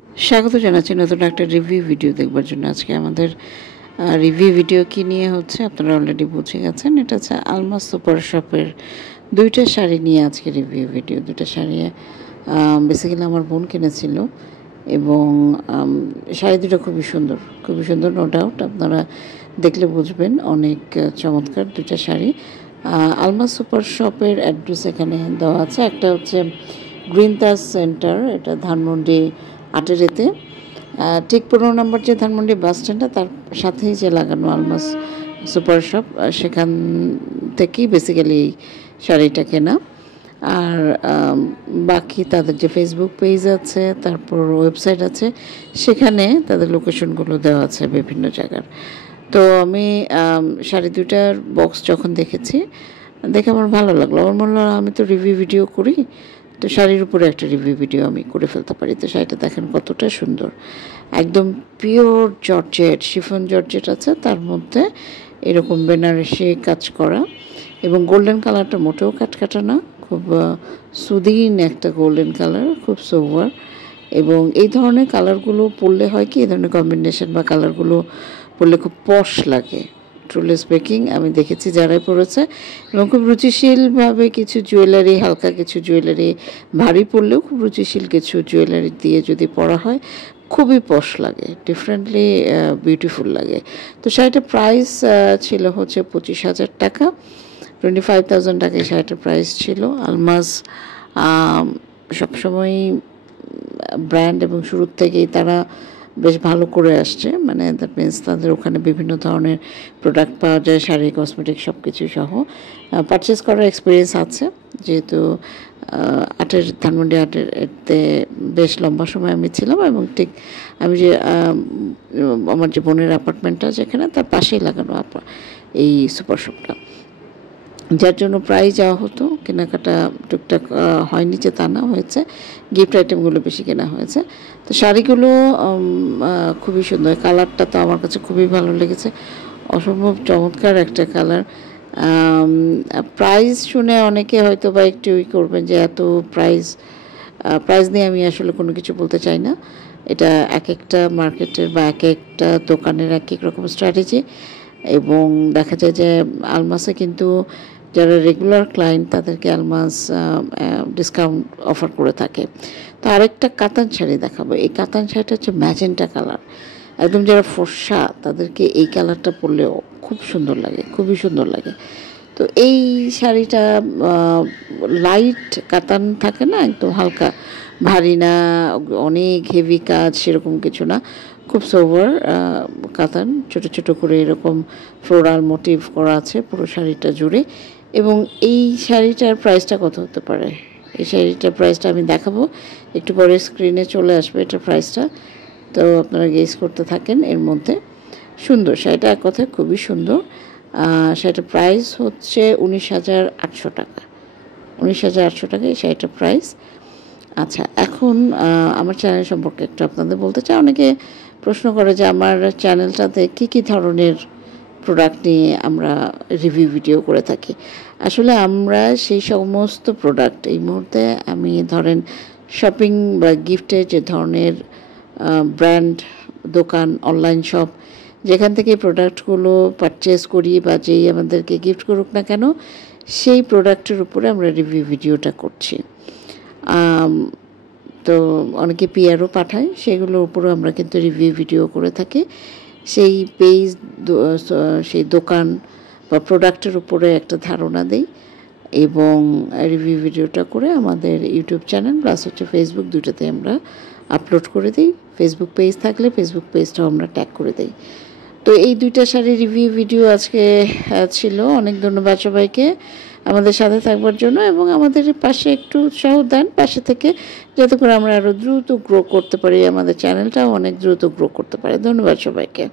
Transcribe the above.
স্বাগত জানাচ্ছি নতুন একটা রিভিউ ভিডিও দেখবার জন্য। আজকে আমাদের রিভিউ ভিডিও কি নিয়ে হচ্ছে আপনারা অলরেডি বুঝে গেছেন। এটা হচ্ছে আলমাস সুপার শপের দুইটা শাড়ি নিয়ে আজকে রিভিউ ভিডিও। দুইটা শাড়ি বেসিক্যালি আমার বোন কিনেছিল এবং শাড়ি দুটো খুবই সুন্দর, নো ডাউট। আপনারা দেখলে বুঝবেন, অনেক চমৎকার দুইটা শাড়ি। আলমাস সুপার শপের অ্যাড্রেস এখানে দেওয়া আছে। একটা হচ্ছে গ্রিন তাজ সেন্টার, এটা ধানমন্ডি 8-এতে, ঠিক 15 নম্বর যে ধানমন্ডি বাস স্ট্যান্ডটা তার সাথেই যে লাগানো আলমাস সুপার শপ, সেখান থেকেই বেসিক্যালি এই শাড়িটা কেনা। আর বাকি তাদের যে ফেসবুক পেজ আছে, তারপর ওয়েবসাইট আছে, সেখানে তাদের লোকেশনগুলো দেওয়া আছে বিভিন্ন জায়গার। তো আমি শাড়ি দুটার বক্স যখন দেখে আমার ভালো লাগলো। আমার মনে হলো আমি তো রিভিউ ভিডিও করি, তো শাড়ির উপরে একটা রিভিউ ভিডিও আমি করে ফেলতে পারি। তো শাড়িটা দেখেন কতটা সুন্দর, একদম পিওর জর্জেট, শিফন জর্জেট আছে, তার মধ্যে এরকম বেনারসি কাজ করা এবং গোল্ডেন কালারটা মোটেও কাটকাটা না, খুব সুদিন একটা গোল্ডেন কালার, খুব সোভার। এবং এই ধরনের কালারগুলো পরলে হয় কি, এই ধরনের কম্বিনেশন বা কালারগুলো পরলে খুব পশ লাগে। ট্রুলি স্পিকিং আমি দেখেছি যারাই পরেছে, এবং খুব রুচিশীলভাবে কিছু জুয়েলারি, হালকা কিছু জুয়েলারি, ভারী পরলেও খুব রুচিশীল কিছু জুয়েলারি দিয়ে যদি পরা হয় খুবই পশ লাগে, ডিফারেন্টলি বিউটিফুল লাগে। তো শাড়িটার প্রাইস ছিল হচ্ছে 25,000 টাকা, 25,000 টাকায় শাড়িটার প্রাইস ছিল। আলমাস সবসময়ই ব্র্যান্ড এবং শুরুর থেকেই তারা বেশ ভালো করে আসছে, মানে দ্যাট মিনস তাদের ওখানে বিভিন্ন ধরনের প্রোডাক্ট পাওয়া যায়, শাড়ি, কসমেটিক সব কিছু সহ। পারচেস করার এক্সপিরিয়েন্স আছে, যেহেতু ধানমন্ডি 8-এতে বেশ লম্বা সময় আমি ছিলাম, এবং ঠিক আমি যে আমার যে বোনের অ্যাপার্টমেন্টটা যেখানে, তার পাশেই লাগানো এই সুপার শপটা, যার জন্য প্রায় যাওয়া হতো। কেনাকাটা টুকটাক হয়নি যে তা না, হয়েছে, গিফট আইটেমগুলো বেশি কেনা হয়েছে। তো শাড়িগুলো খুবই সুন্দর, কালারটা তো আমার কাছে খুবই ভালো লেগেছে, অসম্ভব চমৎকার একটা কালার। প্রাইস শুনে অনেকে হয়তো বা একটু করবেন যে এত প্রাইস নিয়ে আমি আসলে কোনো কিছু বলতে চাই না। এটা এক একটা মার্কেটের বা এক একটা দোকানের এক এক রকম স্ট্র্যাটেজি, এবং দেখা যায় যে আলমাসে কিন্তু যারা রেগুলার ক্লায়েন্ট তাদেরকে আলমাস ডিসকাউন্ট অফার করে থাকে। তো আরেকটা কাতান শাড়ি দেখাবো। এই কাতান শাড়িটা হচ্ছে ম্যাজেন্টা কালার, একদম যারা ফর্সা তাদেরকে এই কালারটা পরলেও খুব সুন্দর লাগে, খুবই সুন্দর লাগে। তো এই শাড়িটা লাইট কাতান থাকে না, একদম হালকা, ভারী না, অনেক হেভি কাজ সেরকম কিছু না, খুব সোভার কাতান, ছোট ছোট করে এরকম ফ্লোরাল মোটিভ করা আছে পুরো শাড়িটা জুড়ে। এবং এই শাড়িটার প্রাইসটা কত হতে পারে? এই শাড়িটার প্রাইসটা আমি দেখাবো একটু পরে, স্ক্রিনে চলে আসবে এটার প্রাইসটা, তো আপনারা গেস করতে থাকেন। এর মধ্যে সুন্দর শাড়িটা, এক কথায় খুবই সুন্দর। শাড়িটার প্রাইস হচ্ছে 19,800 টাকা, 19,800 টাকা এই শাড়িটার প্রাইস। আচ্ছা, এখন আমার চ্যানেল সম্পর্কে একটু আপনাদের বলতে চাই। অনেকে প্রশ্ন করে যে আমার চ্যানেলটাতে কী ধরনের প্রোডাক্ট নিয়ে আমরা রিভিউ ভিডিও করে থাকি। আসলে আমরা সেই সমস্ত প্রোডাক্ট, এই মুহূর্তে আমি ধরেন শপিং বা গিফটের যে ধরনের ব্র্যান্ড দোকান, অনলাইন শপ, যেখান থেকে প্রোডাক্টগুলো পারচেস করি বা যেই আমাদেরকে গিফট করুক না কেন, সেই প্রোডাক্টের উপরে আমরা রিভিউ ভিডিওটা করছি। তো অনেকে পিআরও পাঠায়, সেগুলোর উপরেও আমরা কিন্তু রিভিউ ভিডিও করে থাকি। সেই পেজ, সেই দোকান বা প্রোডাক্টের উপরে একটা ধারণা দেই, এবং রিভিউ ভিডিওটা করে আমাদের ইউটিউব চ্যানেল প্লাস হচ্ছে ফেসবুক, দুটোতে আমরা আপলোড করে দিই। ফেসবুক পেজ থাকলে ফেসবুক পেজটাও আমরা ট্যাগ করে দিই। তো এই দুইটা শাড়ি রিভিউ ভিডিও আজকে ছিল। অনেক ধন্যবাদ সবাইকে আমাদের সাথে থাকবার জন্য, এবং আমাদের পাশে একটু উৎসাহ দেন পাশে থেকে, যাতে করে আমরা আরও দ্রুত গ্রো করতে পারি, আমাদের চ্যানেলটাও অনেক দ্রুত গ্রো করতে পারে। ধন্যবাদ সবাইকে।